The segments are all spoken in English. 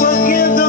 Forgive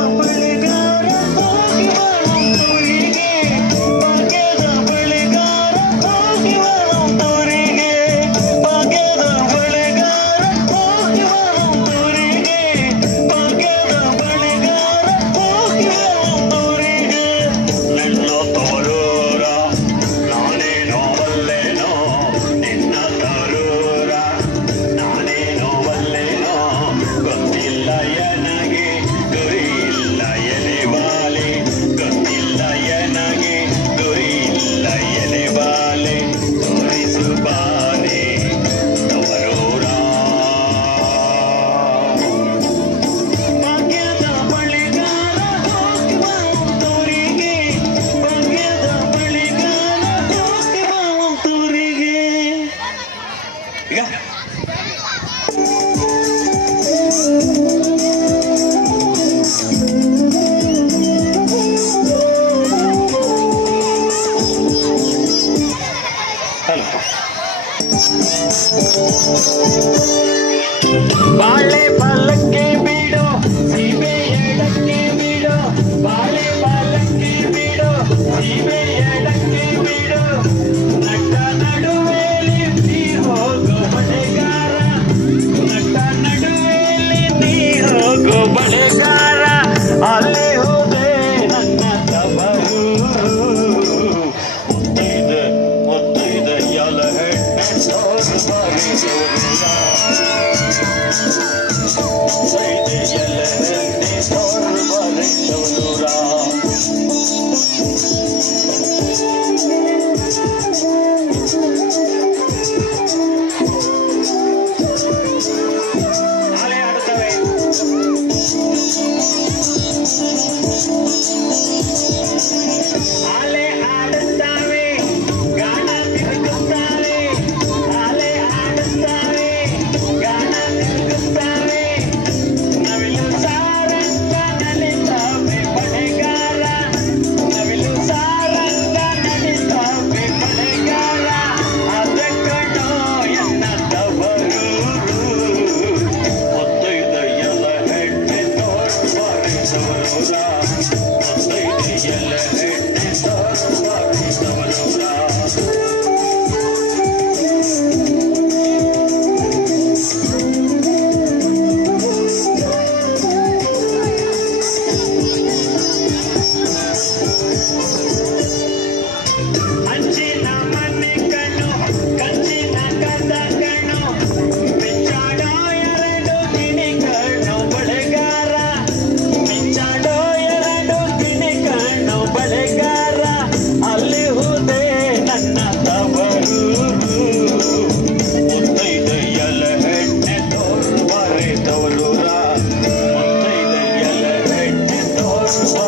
ಬಾಳೆ ಪಾಲಕ್ಕೆ ಬೀಡೋ. ಸೀಮೆ ಎಡಕ್ಕೆ ಬೀಡೋ. ಬಾಳೆ ಪಾಲಕ್ಕೆ ಬೀಡೋ. ಸೀಮೆ ಎಡಕ್ಕೆ ಬೀಡೋ. ನಟ್ಟ ನಡುವೆಯಲ್ಲಿ ನೀ ಹೋಗೋ. ಬಳೆಗಾರ ನಟ್ಟ ನಡುವೆಯಲ್ಲಿ ನೀ ಹೋಗೋ. ಬಳೆಗಾರ Just love me, so. This is